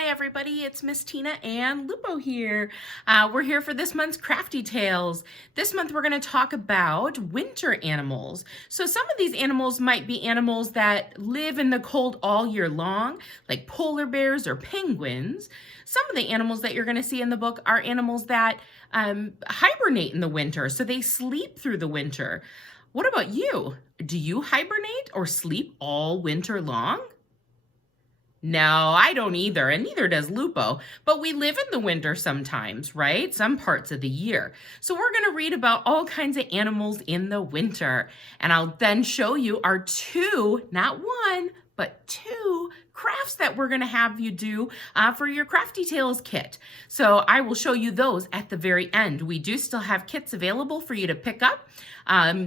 Hi everybody, it's Miss Tina and Lupo here. We're here for this month's Crafty Tales. This month we're going to talk about winter animals. So some of these animals might be animals that live in the cold all year long, like polar bears or penguins. Some of the animals that you're going to see in the book are animals that hibernate in the winter, so they sleep through the winter. What about you? Do you hibernate or sleep all winter long? No, I don't either, and neither does Lupo, but we live in the winter sometimes, right? Some parts of the year. So we're going to read about all kinds of animals in the winter, and I'll then show you our two, not one, but two crafts that we're going to have you do for your Crafty Tales kit. So I will show you those at the very end. We do still have kits available for you to pick up.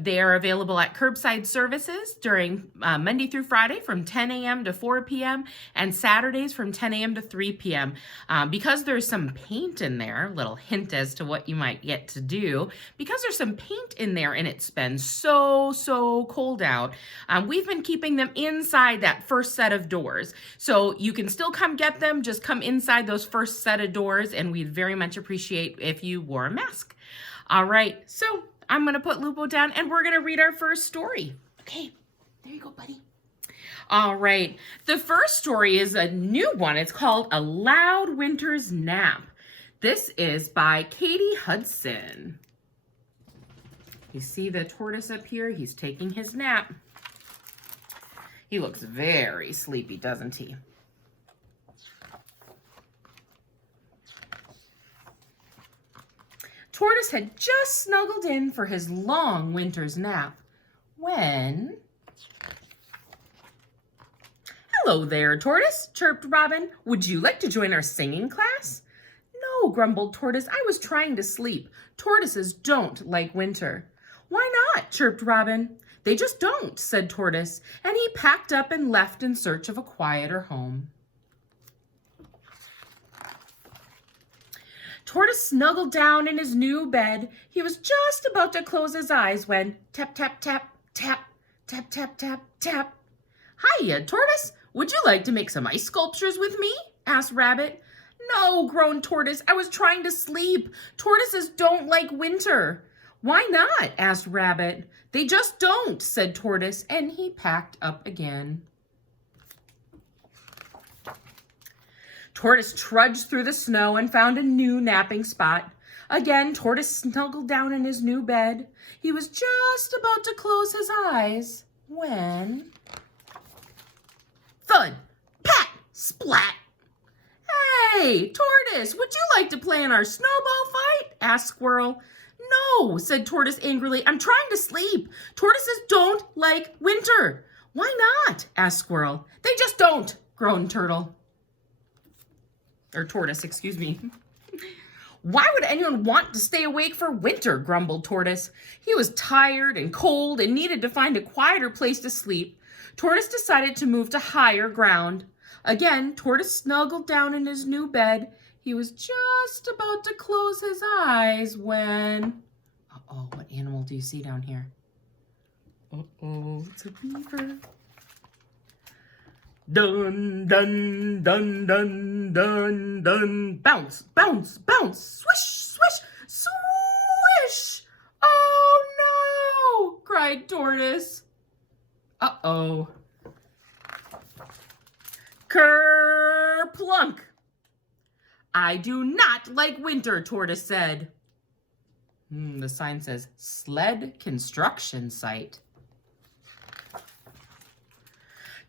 They are available at curbside services during Monday through Friday from 10 a.m. to 4 p.m. and Saturdays from 10 a.m. to 3 p.m. Because there's some paint in there, little hint as to what you might get to do, because there's some paint in there and it's been so cold out, we've been keeping them inside that first set of doors. So you can still come get them, just come inside those first set of doors, and we'd very much appreciate if you wore a mask. All right, so I'm going to put Lupo down and we're going to read our first story. Okay, there you go, buddy. All right, the first story is a new one. It's called A Loud Winter's Nap. This is by Katie Hudson. You see the tortoise up here? He's taking his nap. He looks very sleepy, doesn't he? Tortoise had just snuggled in for his long winter's nap when... "Hello there, Tortoise," chirped Robin. "Would you like to join our singing class?" "No," grumbled Tortoise. "I was trying to sleep. Tortoises don't like winter." "Why not?" chirped Robin. "They just don't," said Tortoise, and he packed up and left in search of a quieter home. Tortoise snuggled down in his new bed. He was just about to close his eyes when tap, tap, tap, tap, tap, tap, tap, tap. "Hiya, Tortoise. Would you like to make some ice sculptures with me?" asked Rabbit. "No," groaned Tortoise. "I was trying to sleep. Tortoises don't like winter." "Why not?" asked Rabbit. "They just don't," said Tortoise, and he packed up again. Tortoise trudged through the snow and found a new napping spot. Again, Tortoise snuggled down in his new bed. He was just about to close his eyes when... thud! Pat! Splat! "Hey, Tortoise, would you like to play in our snowball fight?" asked Squirrel. "No," said Tortoise angrily. "I'm trying to sleep. Tortoises don't like winter." "Why not?" asked Squirrel. "They just don't," groaned Tortoise, excuse me. "Why would anyone want to stay awake for winter?" grumbled Tortoise. He was tired and cold and needed to find a quieter place to sleep. Tortoise decided to move to higher ground. Again, Tortoise snuggled down in his new bed. He was just about to close his eyes when... Uh-oh, what animal do you see down here? Uh-oh, it's a beaver. Dun, dun, dun, dun, dun, dun. Bounce, bounce, bounce. Swish, swish, swish. "Oh, no!" cried Tortoise. Uh-oh. Ker-plunk. "I do not like winter," Tortoise said. The sign says, "Sled Construction Site."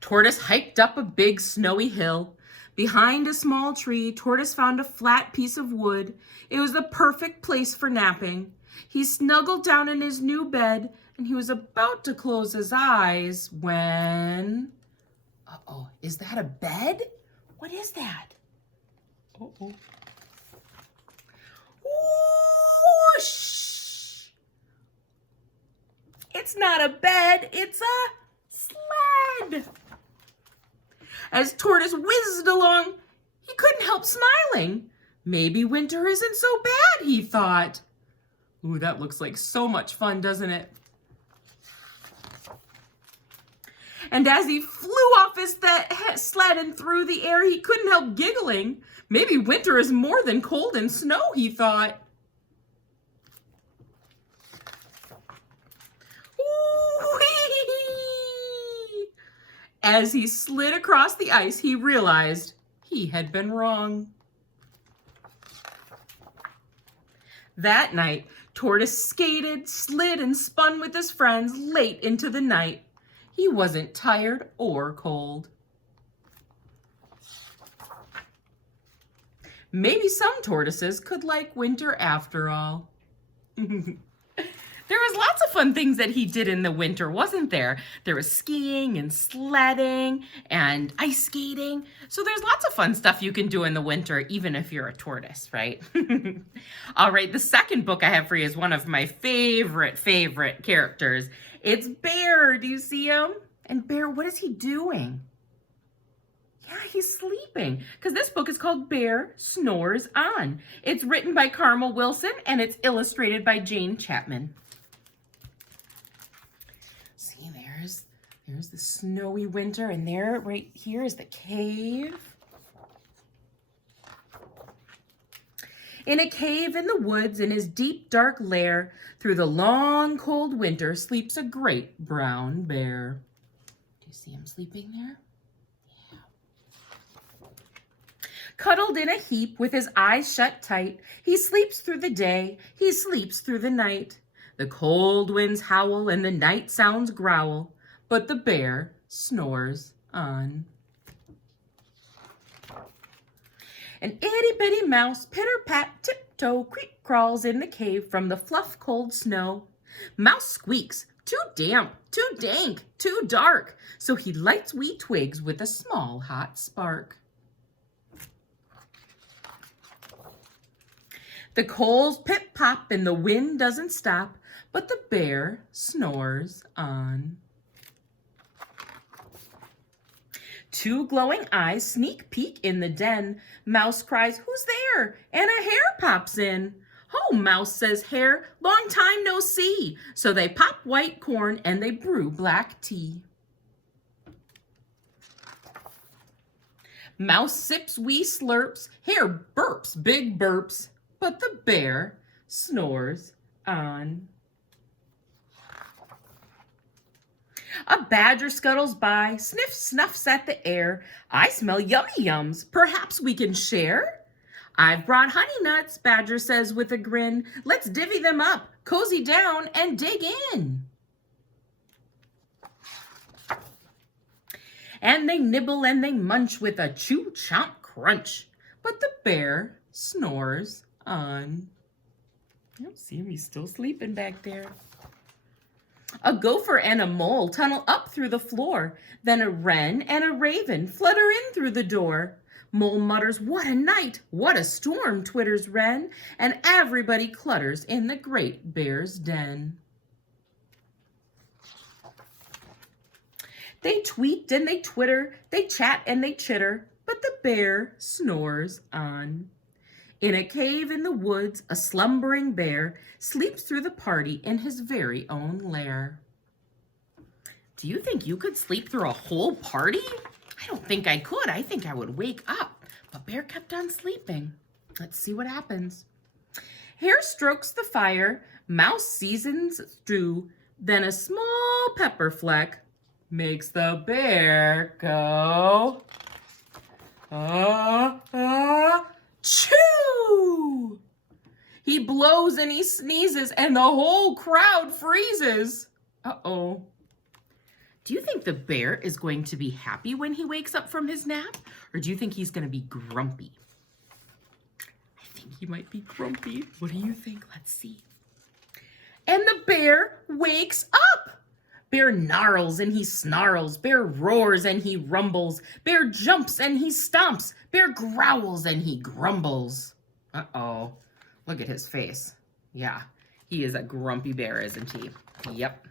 Tortoise hiked up a big snowy hill. Behind a small tree, Tortoise found a flat piece of wood. It was the perfect place for napping. He snuggled down in his new bed, and he was about to close his eyes when... Uh-oh, is that a bed? What is that? Uh-oh. Whoosh! It's not a bed, it's a sled. As Tortoise whizzed along, he couldn't help smiling. Maybe winter isn't so bad, he thought. Ooh, that looks like so much fun, doesn't it? And as he flew off his sled and through the air, he couldn't help giggling. Maybe winter is more than cold and snow, he thought. Whee! As he slid across the ice, he realized he had been wrong. That night, Tortoise skated, slid, and spun with his friends late into the night. He wasn't tired or cold. Maybe some tortoises could like winter after all. There was lots of fun things that he did in the winter, wasn't there? There was skiing and sledding and ice skating. So there's lots of fun stuff you can do in the winter, even if you're a tortoise, right? All right, the second book I have for you is one of my favorite characters. It's Bear. Do you see him? And Bear, what is he doing? Yeah, he's sleeping, because this book is called Bear Snores On. It's written by Carmel Wilson, and it's illustrated by Jane Chapman. See, there's the snowy winter, and there, right here, is the cave. In a cave in the woods, in his deep, dark lair, through the long, cold winter, sleeps a great brown bear. Do you see him sleeping there? Cuddled in a heap with his eyes shut tight, he sleeps through the day, he sleeps through the night. The cold winds howl and the night sounds growl, but the bear snores on. An itty-bitty mouse, pitter-pat, tiptoe, creep crawls in the cave from the fluff cold snow. Mouse squeaks, too damp, too dank, too dark, so he lights wee twigs with a small hot spark. The coals pip-pop and the wind doesn't stop, but the bear snores on. Two glowing eyes sneak peek in the den. Mouse cries, "Who's there?" And a hare pops in. "Ho, Mouse," says Hare, "long time no see." So they pop white corn and they brew black tea. Mouse sips wee slurps, Hare burps big burps, but the bear snores on. A badger scuttles by, sniffs, snuffs at the air. "I smell yummy yums, perhaps we can share?" "I've brought honey nuts," Badger says with a grin. "Let's divvy them up, cozy down, and dig in." And they nibble and they munch with a chew, chomp, crunch, but the bear snores on. Oh, see him, he's still sleeping back there. A gopher and a mole tunnel up through the floor. Then a wren and a raven flutter in through the door. Mole mutters, "What a night, what a storm," twitters wren, and everybody clutters in the great bear's den. They tweet and they twitter, they chat and they chitter, but the bear snores on. In a cave in the woods, a slumbering bear sleeps through the party in his very own lair. Do you think you could sleep through a whole party? I don't think I could. I think I would wake up. But Bear kept on sleeping. Let's see what happens. Hare strokes the fire, Mouse seasons stew, then a small pepper fleck makes the bear go, chew! He blows and he sneezes and the whole crowd freezes. Uh-oh. Do you think the bear is going to be happy when he wakes up from his nap? Or do you think he's going to be grumpy? I think he might be grumpy. What do you think? Let's see. And the bear wakes up. Bear gnarls and he snarls. Bear roars and he rumbles. Bear jumps and he stomps. Bear growls and he grumbles. Uh-oh. Look at his face. Yeah, he is a grumpy bear, isn't he? Yep.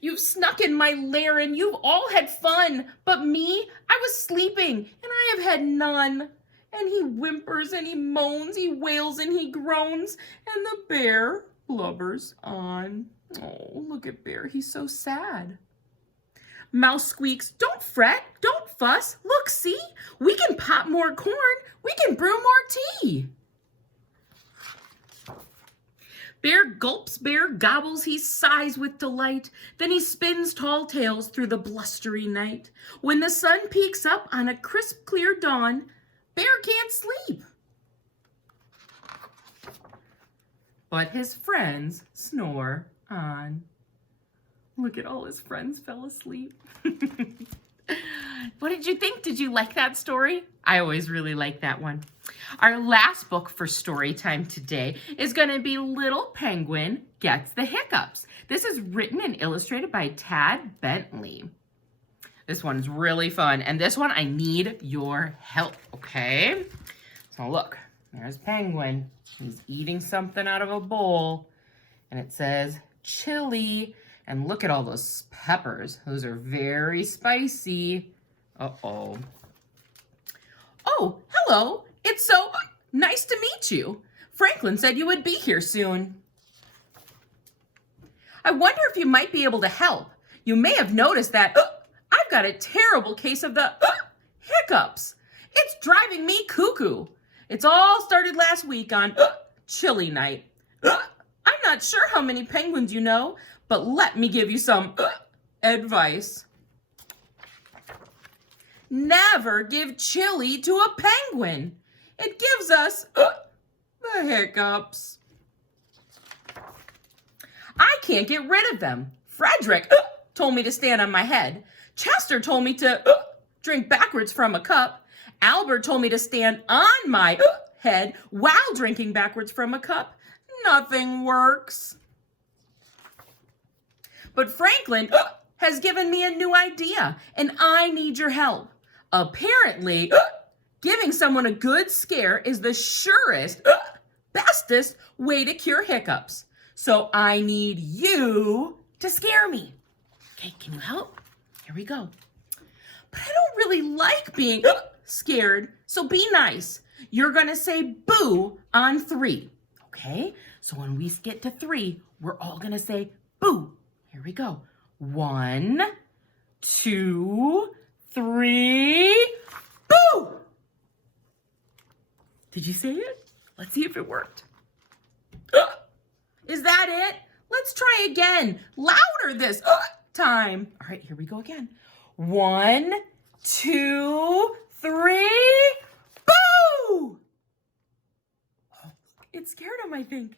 You've snuck in my lair and you've all had fun, but me, I was sleeping and I have had none. And he whimpers and he moans, he wails and he groans, and the bear blubbers on. Oh, look at Bear, he's so sad. Mouse squeaks, don't fret, don't fuss. Look, see, we can pop more corn. We can brew more tea. Bear gulps, bear gobbles, he sighs with delight. Then he spins tall tales through the blustery night. When the sun peeks up on a crisp, clear dawn, Bear can't sleep. But his friends snore on. Look at all his friends fell asleep. What did you think? Did you like that story? I always really like that one. Our last book for story time today is going to be Little Penguin Gets the Hiccups. This is written and illustrated by Tad Bentley. This one's really fun, and this one I need your help, okay? So look, there's Penguin. He's eating something out of a bowl, and it says chili. And look at all those peppers. Those are very spicy. Uh-oh. Oh, hello. It's so nice to meet you. Franklin said you would be here soon. I wonder if you might be able to help. You may have noticed that I've got a terrible case of the hiccups. It's driving me cuckoo. It's all started last week on chili night. I'm not sure how many penguins you know, but let me give you some advice. Never give chili to a penguin. It gives us the hiccups. I can't get rid of them. Frederick told me to stand on my head. Chester told me to drink backwards from a cup. Albert told me to stand on my head while drinking backwards from a cup. Nothing works. But Franklin has given me a new idea, and I need your help. Apparently, giving someone a good scare is the surest, bestest way to cure hiccups. So I need you to scare me. Okay, can you help? Here we go. But I don't really like being scared, so be nice. You're going to say boo on 3, okay? So when we get to 3, we're all going to say boo. Here we go. 1, 2, 3, boo! Did you say it? Let's see if it worked. Is that it? Let's try again. Louder this time. All right, here we go again. 1, 2, 3, boo! Oh, it scared him, I think.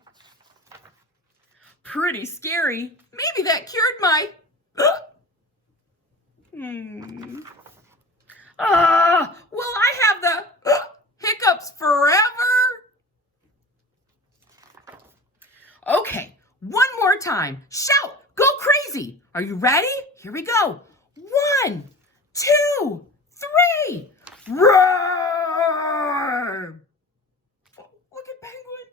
Pretty scary. Maybe that cured my... Will I have the hiccups forever? Okay, one more time. Shout, go crazy. Are you ready? Here we go. 1, 2, 3. Roar! Oh, look at Penguin.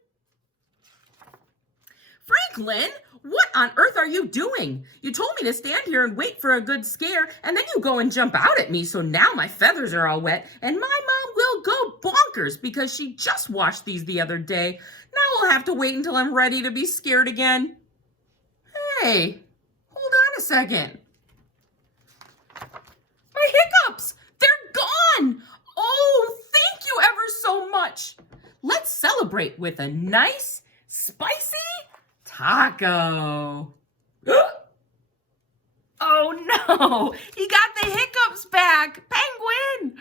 Franklin, what on earth are you doing? You told me to stand here and wait for a good scare, and then you go and jump out at me, so now my feathers are all wet, and my mom will go bonkers because she just washed these the other day. Now I'll have to wait until I'm ready to be scared again. Hey, hold on a second. My hiccups, they're gone. Oh, thank you ever so much. Let's celebrate with a nice, spicy taco. Oh no, he got the hiccups back. Penguin.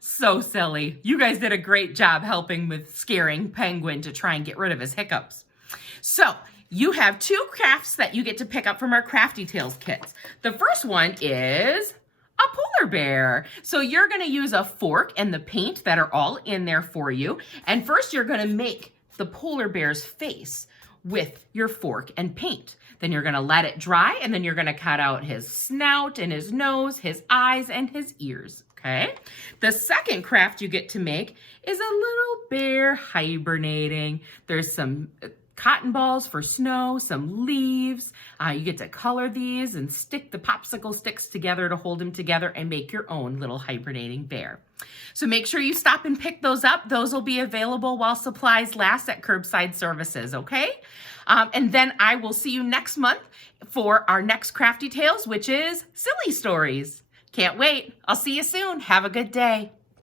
So silly. You guys did a great job helping with scaring Penguin to try and get rid of his hiccups. So you have 2 crafts that you get to pick up from our Crafty Tales kits. The first one is a polar bear. So you're going to use a fork and the paint that are all in there for you. And first you're going to make the polar bear's face with your fork and paint. Then you're going to let it dry, and then you're going to cut out his snout and his nose, his eyes, and his ears, okay? The second craft you get to make is a little bear hibernating. There's some cotton balls for snow, some leaves. You get to color these and stick the popsicle sticks together to hold them together and make your own little hibernating bear. So make sure you stop and pick those up. Those will be available while supplies last at Curbside Services, okay? And then I will see you next month for our next Crafty Tales, which is Silly Stories. Can't wait. I'll see you soon. Have a good day.